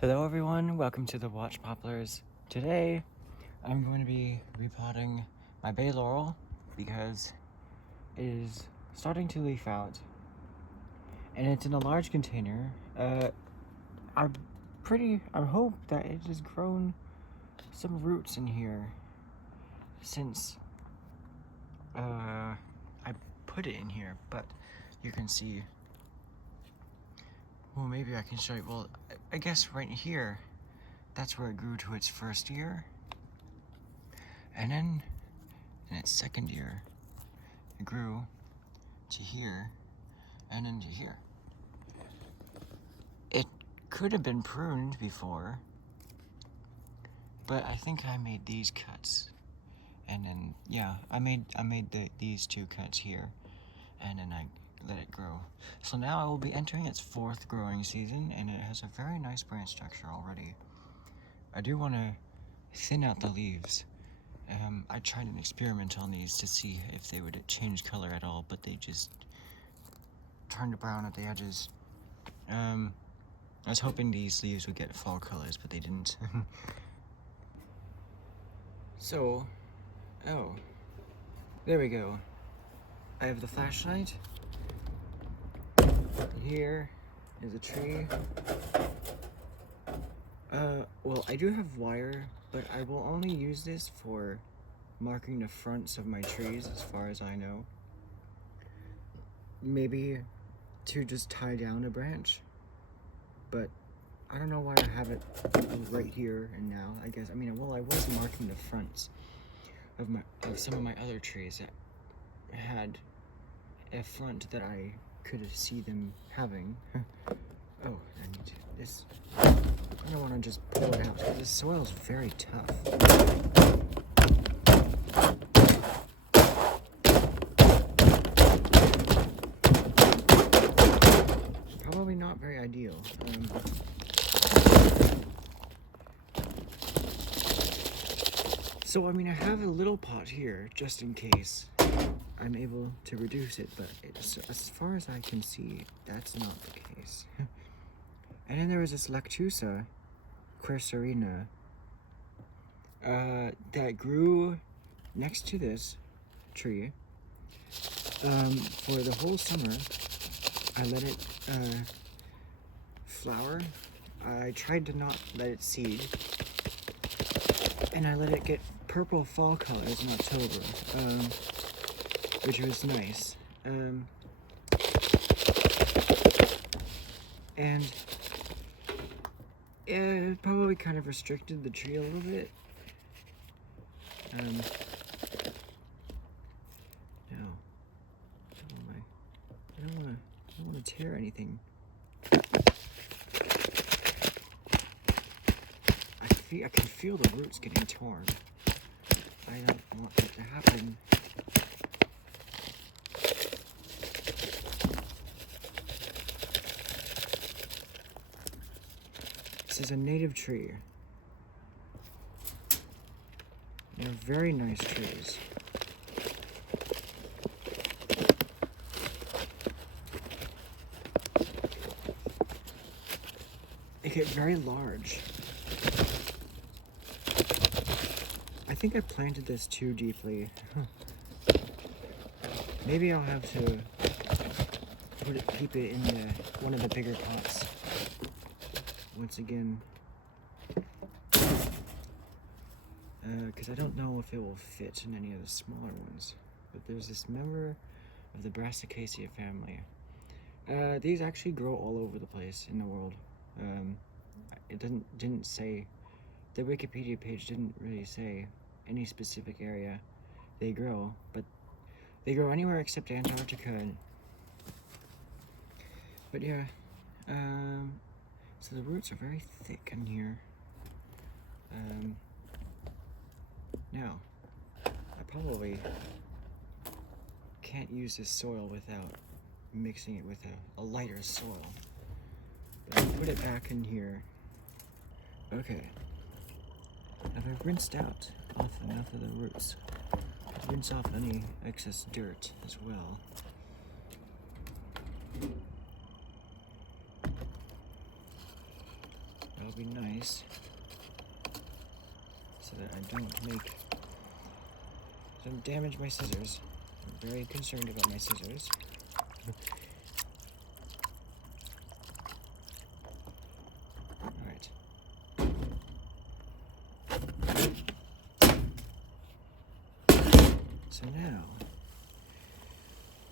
Hello everyone, welcome to the Watch Poplars. Today, I'm going to be repotting my bay laurel because it is starting to leaf out. And it's in a large container. I hope that it has grown some roots in here since I put it in here, but you can see. Well, maybe I can show you. Well, I guess right here, that's where it grew to its first year. And then in its second year, it grew to here and then to here. It could have been pruned before, but I think I made these cuts. And then, yeah, I made these two cuts here, and then I let it grow. So now I will be entering its fourth growing season, and it has a very nice branch structure already. I do want to thin out the leaves. I tried an experiment on these to see if they would change color at all, but they just turned brown at the edges. I was hoping these leaves would get fall colors, but they didn't. So, oh, there we go. I have the flashlight. Here is a tree. Well, I do have wire, but I will only use this for marking the fronts of my trees as far as I know. Maybe to just tie down a branch, but I don't know why I have it right here and now. I guess, I was marking the fronts of some of my other trees that had a front that I could see them having. Oh, I need to, this, I don't want to just pull it out because this soil is very tough. Probably not very ideal. So, I have a little pot here just in case I'm able to reduce it, but as far as I can see, that's not the case. And then there was this Lactusa quercerina that grew next to this tree. For the whole summer, I let it flower. I tried to not let it seed, and I let it get purple fall colors in October, which was nice. And it probably kind of restricted the tree a little bit. No. I don't want to tear anything. I can feel the roots getting torn. I don't want that to happen. This is a native tree. They're very nice trees. They get very large. I think I planted this too deeply. Maybe I'll have to keep it in one of the bigger pots. Once again. Because I don't know if it will fit in any of the smaller ones. But there's this member of the Brassicaceae family. These actually grow all over the place in the world. It didn't say, the Wikipedia page didn't really say any specific area they grow, but they grow anywhere except Antarctica. But yeah, so the roots are very thick in here. Now, I probably can't use this soil without mixing it with a lighter soil. But I'll put it back in here. Okay. Have I rinsed out off enough of the roots? Rinse off any excess dirt as well. That'll be nice so that I don't damage my scissors. I'm very concerned about my scissors. Alright. So now,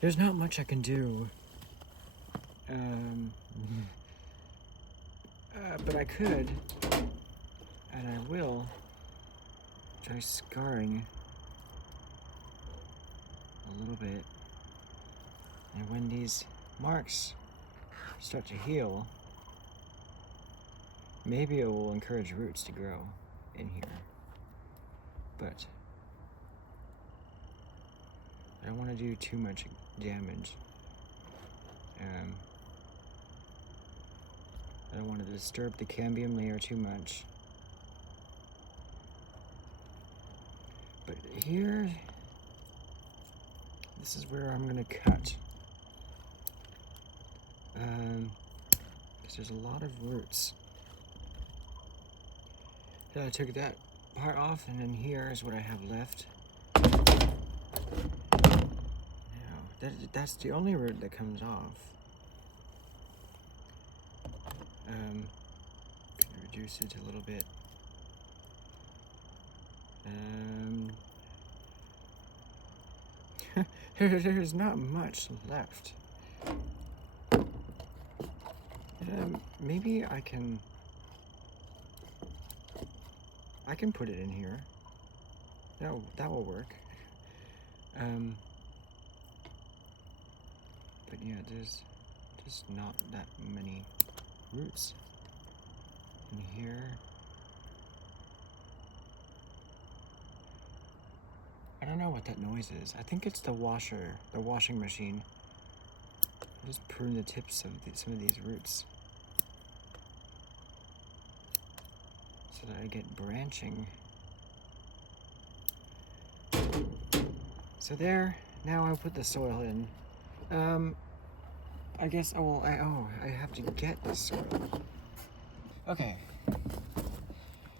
there's not much I can do. But I could, and I will, try scarring a little bit. And when these marks start to heal, maybe it will encourage roots to grow in here. But I don't want to do too much damage. I don't want to disturb the cambium layer too much. But here, this is where I'm going to cut. Because there's a lot of roots. So I took that part off, and then here is what I have left. Now, that's the only root that comes off. Gonna reduce it a little bit. There's not much left. Maybe I can put it in here. That will work. But yeah, there's just not that many roots in here. I don't know what that noise is. I think it's the washing machine. I'll just prune the tips of some of these roots so that I get branching. So there, now I'll put the soil in. I guess, I have to get the soil. Okay,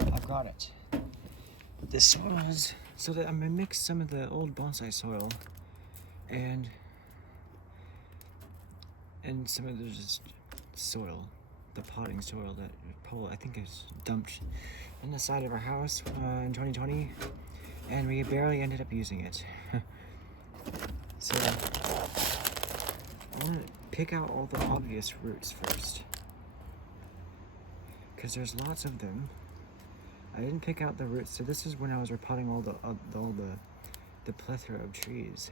I've got it. The soil is, so that I'm gonna mix some of the old bonsai soil and some of the just soil, the potting soil that Paul, I think, is dumped on the side of our house in 2020, and we barely ended up using it. So I want to pick out all the obvious roots first, because there's lots of them. I didn't pick out the roots, so this is when I was repotting all the plethora of trees.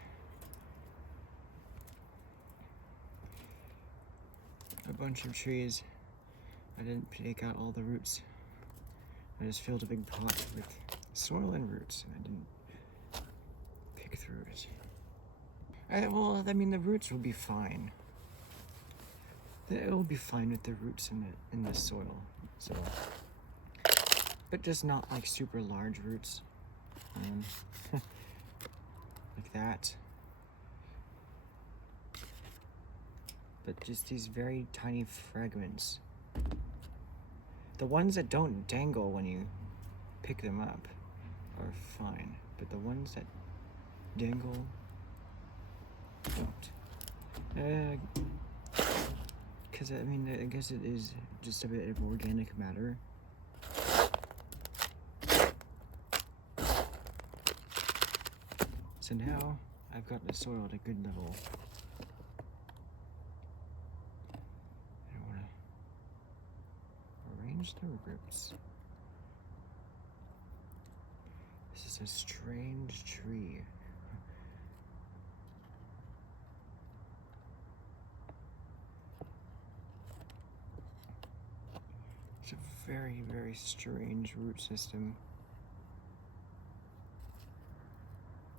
A bunch of trees. I didn't pick out all the roots. I just filled a big pot with soil and roots, and I didn't pick through it. Well, I mean, the roots will be fine. It will be fine with the roots in the soil. So, but just not like super large roots, like that. But just these very tiny fragments. The ones that don't dangle when you pick them up are fine, but the ones that dangle don't. Because I mean, I guess it is just a bit of organic matter. So now I've got the soil at a good level. I want to arrange the roots. This is a strange tree. It's a very, very strange root system.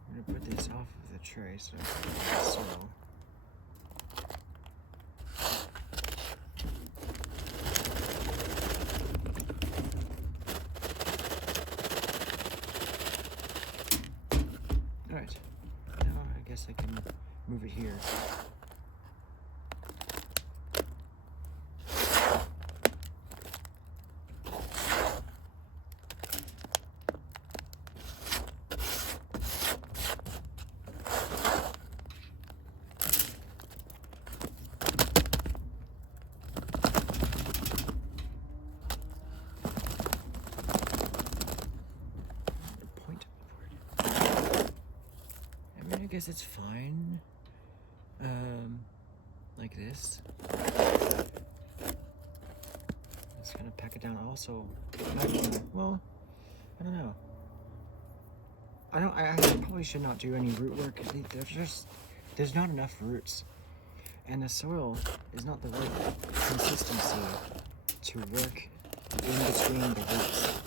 I'm gonna put this off of the tray so I can get the soil. Alright, now I guess I can move it here. guess it's fine. Like this. Just gonna pack it down. Also, well, I don't know. I probably should not do any root work. There's not enough roots, and the soil is not the right consistency to work in between the roots.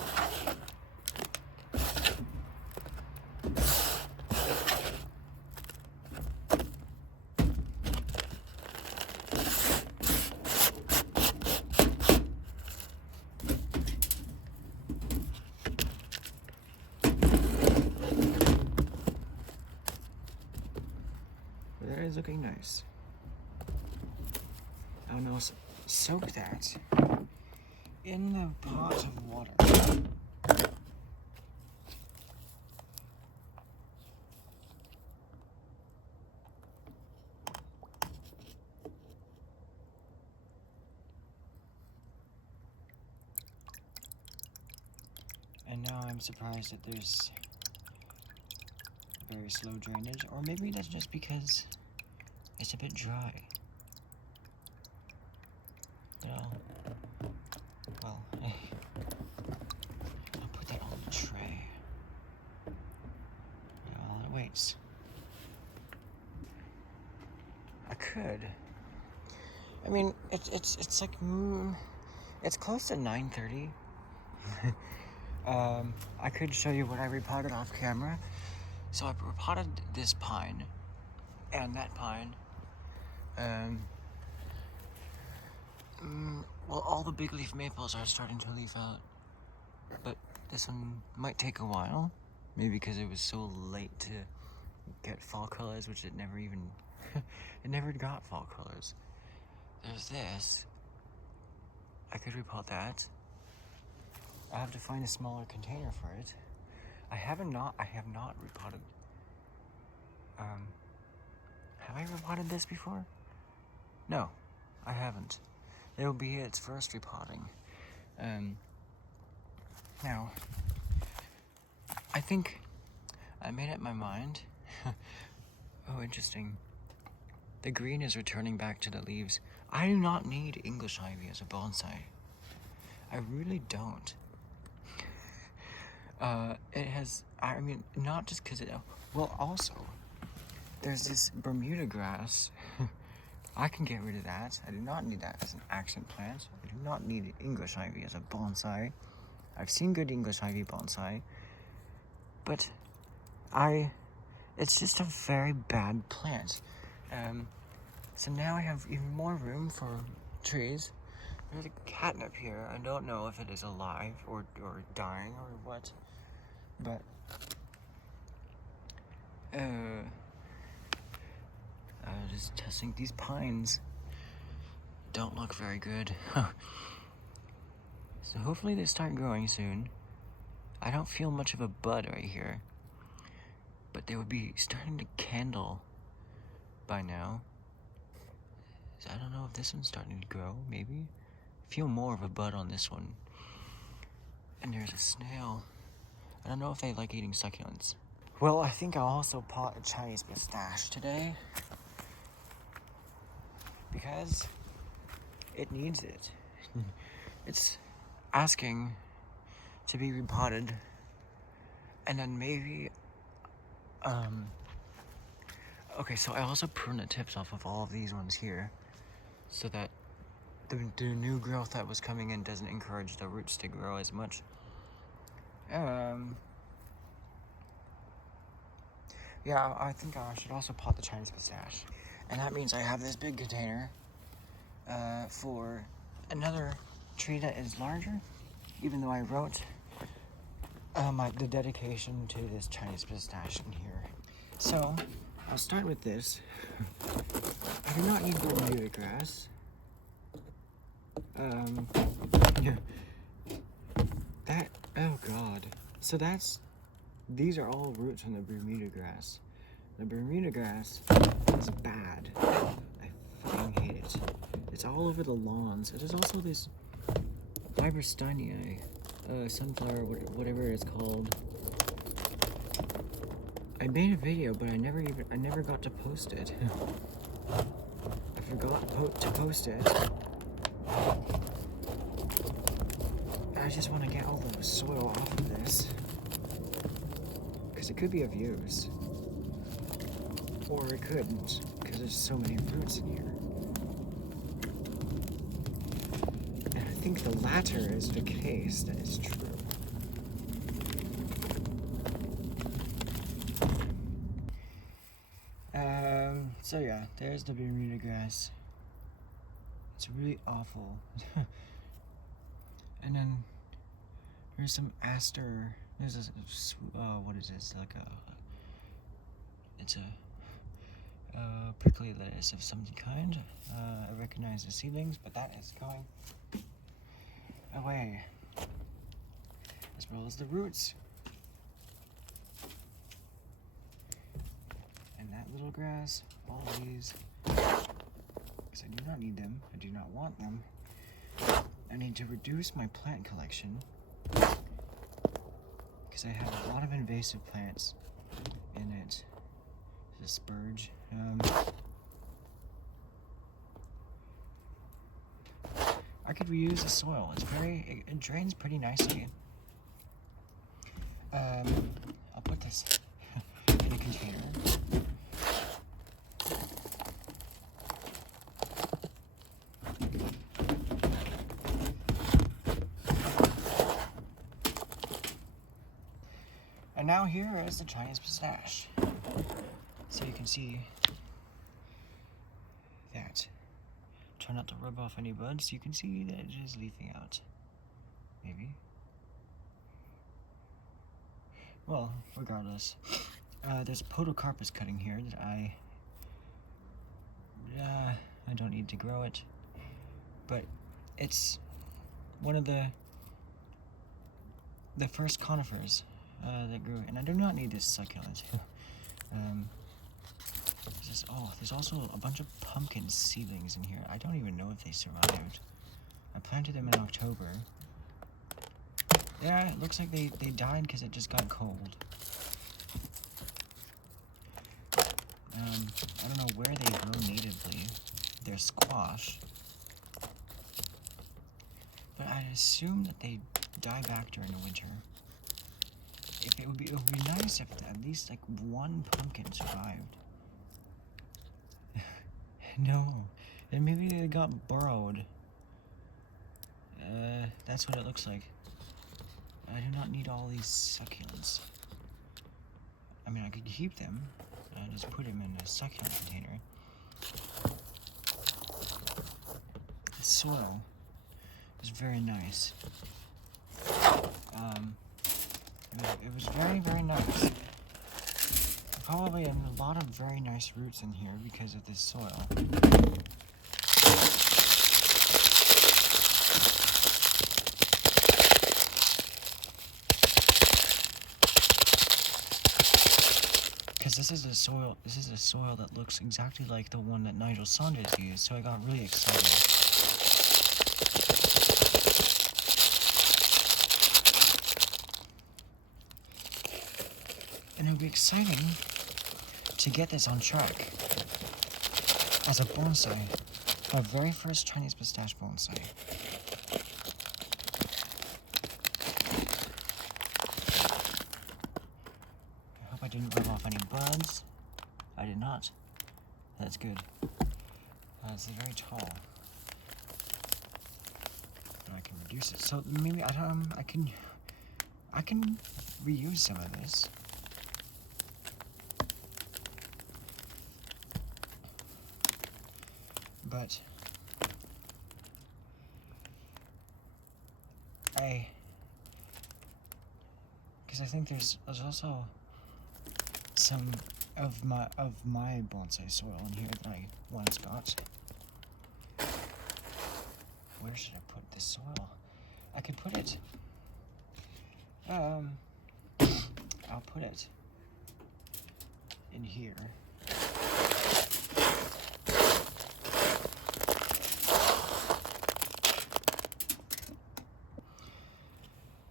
That is looking nice. I'll now soak that in the pot of water. And now I'm surprised that there's very slow drainage, or maybe that's just because it's a bit dry. Well, I'll put that on the tray while it waits. I could. I mean, it's like it's close to 9:30. I could show you what I repotted off camera. So I repotted this pine and that pine. Well, all the big leaf maples are starting to leaf out, but this one might take a while, maybe because it was so late to get fall colors, which it never even, it never got fall colors. There's this. I could repot that. I have to find a smaller container for it. I have not repotted. Have I repotted this before? No, I haven't. It'll be its first repotting. Now, I think I made up my mind. Oh, interesting. The green is returning back to the leaves. I do not need English ivy as a bonsai. I really don't. It has, I mean, not just because it, well, also, there's this Bermuda grass. I can get rid of that. I do not need that as an accent plant. I do not need English ivy as a bonsai. I've seen good English ivy bonsai, but it's just a very bad plant. So now I have even more room for trees. There's a catnip here. I don't know if it is alive or dying or what, but just testing these pines. Don't look very good. So hopefully they start growing soon. I don't feel much of a bud right here, but they would be starting to candle by now. So I don't know if this one's starting to grow, maybe. Feel more of a bud on this one. And there's a snail. I don't know if they like eating succulents. Well, I think I'll also pot a Chinese Pistache today, because it needs it. It's asking to be repotted, and then maybe, okay, so I also pruned the tips off of all of these ones here, so that the new growth that was coming in doesn't encourage the roots to grow as much. Yeah, I think I should also pot the Chinese Pistache. And that means I have this big container for another tree that is larger, even though I wrote the dedication to this Chinese Pistache in here. So, I'll start with this. I do not need Bermuda grass. Yeah. Oh god. So these are all roots from the Bermuda grass. The Bermuda grass is bad. I fucking hate it. It's all over the lawns. There's also this Fibrostenia, sunflower, whatever it's called. I made a video, but I never got to post it. I forgot to post it. I just want to get all the soil off of this, because it could be of use, or it couldn't, because there's so many roots in here. And I think the latter is the case. That is true. So yeah, there's the Bermuda grass. It's really awful. And then there's some aster. There's a what is this? Like it's a prickly lettuce of some kind. I recognize the seedlings, but that is going away, as well as the roots. And that little grass, all these, because I do not need them, I do not want them. I need to reduce my plant collection, because I have a lot of invasive plants in it. There's a spurge. I could reuse the soil. It drains pretty nicely. I'll put this in a container. And now here is the Chinese Pistache. So you can see that. Try not to rub off any buds. You can see that it is leafing out. Maybe. Well, regardless. There's podocarpus cutting here that I don't need to grow it. But it's one of the first conifers that grew, and I do not need this succulent. There's also a bunch of pumpkin seedlings in here. I don't even know if they survived. I planted them in October. Yeah, it looks like they died because it just got cold. I don't know where they grow natively. They're squash. But I'd assume that they die back during the winter. It would be nice if at least like one pumpkin survived. No, and maybe they got burrowed. That's what it looks like. I do not need all these succulents. I mean, I could keep them. Just put them in a succulent container. The soil is very nice. It was very, very nice. Probably a lot of very nice roots in here because of this soil. Because this is a soil that looks exactly like the one that Nigel Saunders used, so I got really excited. And it would be exciting to get this on track as a bonsai, my very first Chinese Pistache bonsai. I hope I didn't rub off any buds. I did not. That's good. It's very tall. And I can reduce it. So maybe I can reuse some of this. But because I think there's also some of my bonsai soil in here that I once got. Where should I put this soil? I could put it. I'll put it in here.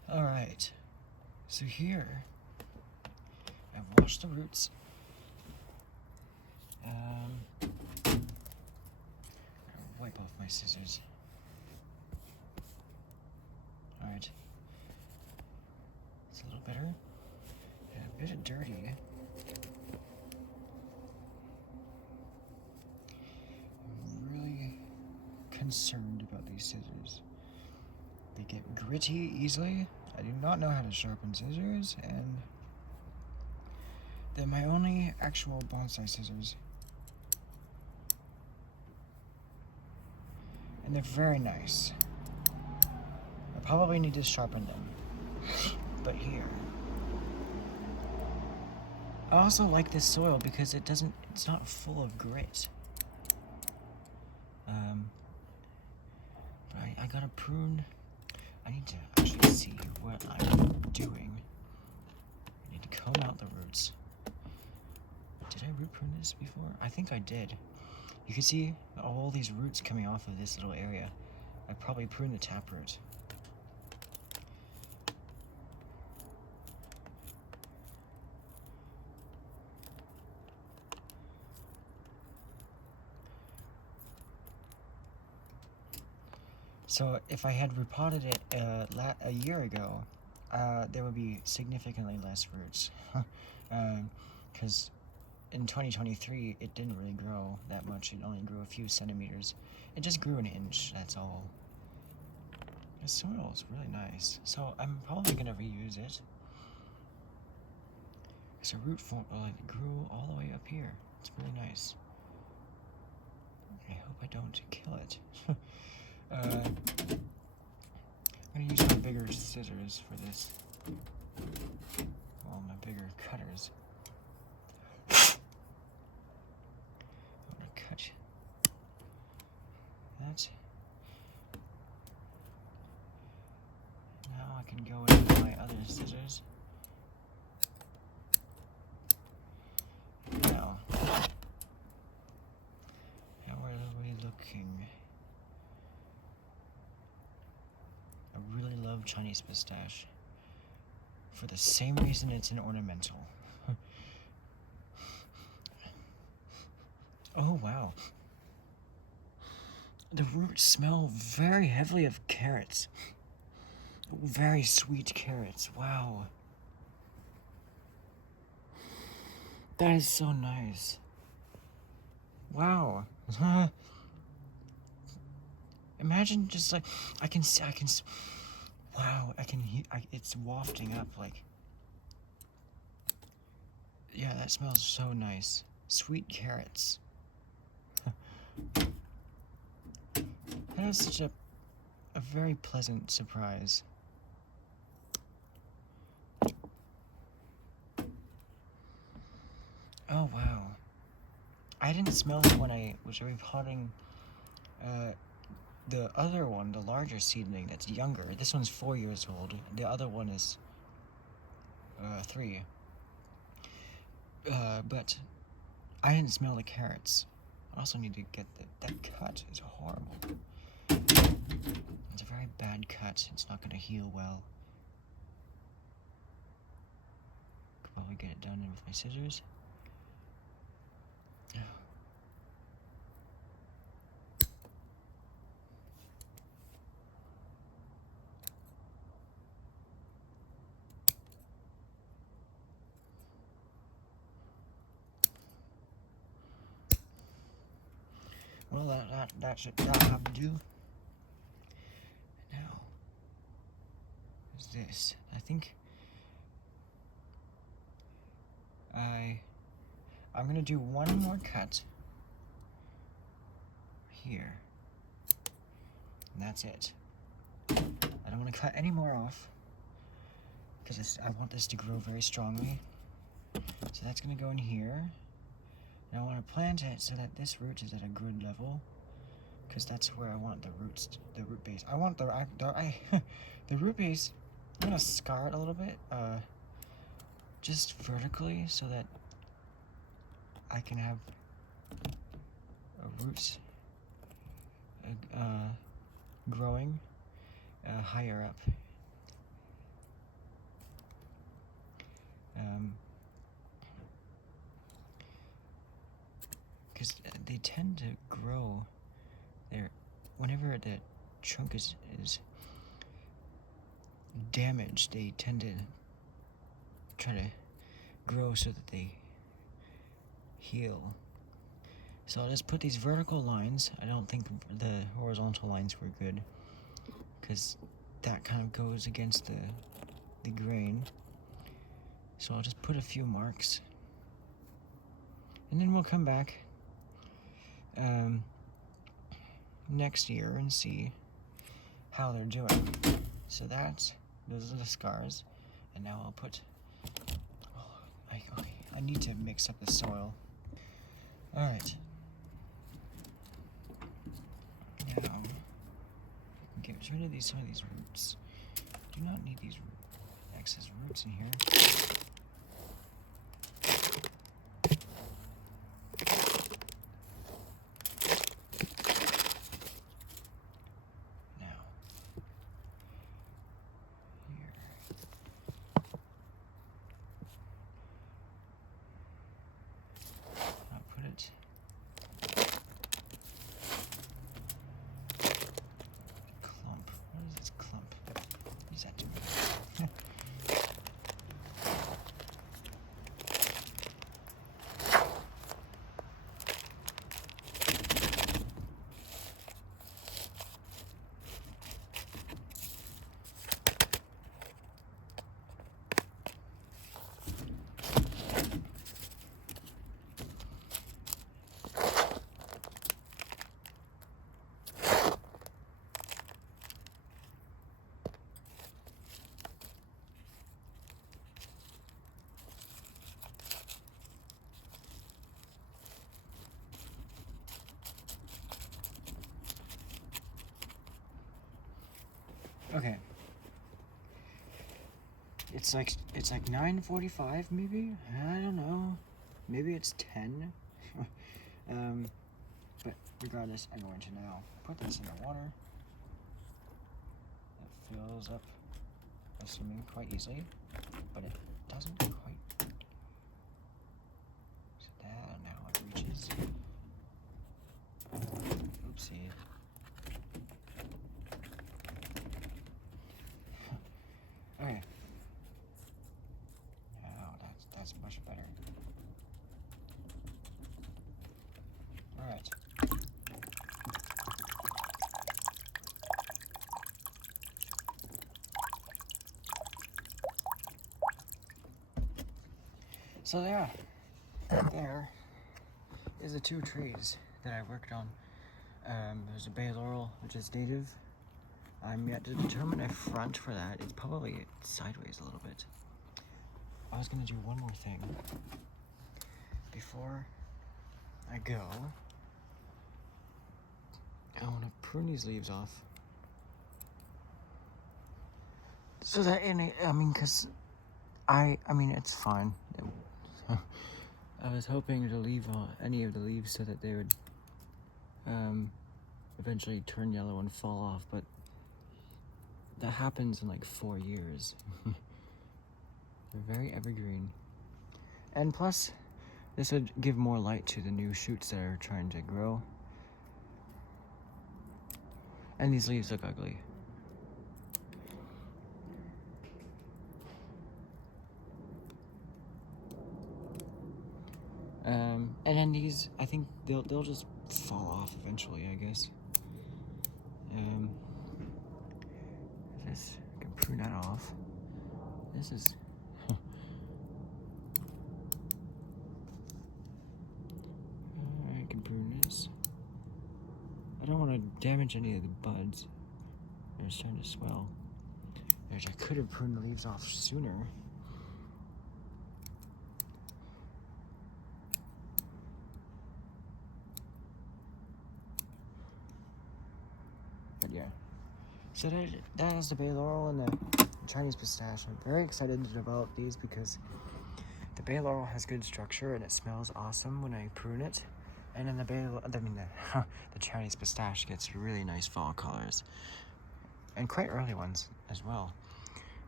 Alright, so here I have wash the roots. I'll wipe off my scissors. Alright. It's a little better. Yeah, a bit dirty. I'm really concerned about these scissors. They get gritty easily. I do not know how to sharpen scissors, and they're my only actual bonsai scissors. And they're very nice. I probably need to sharpen them. But here. I also like this soil because it's not full of grit. But I gotta prune. I need to actually see what I'm doing. I need to comb out the roots. Did I root prune this before? I think I did. You can see all these roots coming off of this little area. I probably pruned the taproot. So if I had repotted it a year ago, there would be significantly less roots. Because in 2023, it didn't really grow that much. It only grew a few centimeters. It just grew an inch, that's all. The soil is really nice. So I'm probably going to reuse it. Because the root grew all the way up here. It's really nice. I hope I don't kill it. I'm going to use my bigger scissors for this. Well, my bigger cutters. I'm going to cut that. Now I can go into my other scissors. Now, how are we looking? I really love Chinese Pistache for the same reason it's an ornamental. Oh wow. The roots smell very heavily of carrots. Very sweet carrots. Wow. That is so nice. Wow. Imagine just like, wow, it's wafting up like, yeah, that smells so nice. Sweet carrots. That is such a very pleasant surprise. Oh wow. I didn't smell it when I was repotting the other one, the larger seedling that's younger. This one's 4 years old. The other one is 3. But I didn't smell the carrots. I also need to get that cut is horrible. It's a very bad cut. It's not going to heal well. Could probably get it done with my scissors. Well, that should have to do. Now, what's this? I think I'm gonna do one more cut here, and that's it. I don't want to cut any more off because I want this to grow very strongly. So that's gonna go in here. And I want to plant it so that this root is at a good level, because that's where I want the root base. I want the root base. I'm gonna scar it a little bit, just vertically, so that I can have a roots growing higher up. because they tend to grow there whenever the trunk is damaged. They tend to try to grow so that they heal. So I'll just put these vertical lines. I don't think the horizontal lines were good because that kind of goes against the grain. So I'll just put a few marks, and then we'll come back next year and see how they're doing. So those are the scars, and now I'll put. Okay, I need to mix up the soil. All right. Now, get rid of some of these roots. Do not need these excess roots in here. Now, here. I'll put it. Clump. What is this clump? What is that doing? Okay. It's like 9:45 maybe? I don't know. Maybe it's 10. But regardless, I'm going to now put this in the water. It fills up, assuming quite easily, but it doesn't quite. So that now it reaches. Oopsie. Okay. Now that's much better. All right. So yeah, there is the two trees that I worked on. There's a bay laurel, which is native. I'm yet to determine a front for that. It's probably sideways a little bit. I was gonna do one more thing before I go. I want to prune these leaves off. So that because I mean it's fine. I was hoping to leave any of the leaves so that they would eventually turn yellow and fall off, but that happens in like 4 years. They're very evergreen. And plus, this would give more light to the new shoots that are trying to grow. And these leaves look ugly. And then these, I think they'll just fall off eventually, I guess. This, I can prune that off. This is... I can prune this. I don't want to damage any of the buds. They're starting to swell. I could have pruned the leaves off sooner. But yeah. So that is the bay laurel and the Chinese pistache. I'm very excited to develop these because the bay laurel has good structure and it smells awesome when I prune it. And then the Chinese pistache gets really nice fall colors. And quite early ones as well.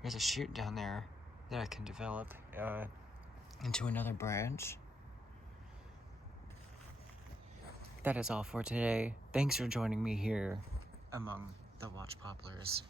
There's a shoot down there that I can develop into another branch. that is all for today. Thanks for joining me here among the watch poplars.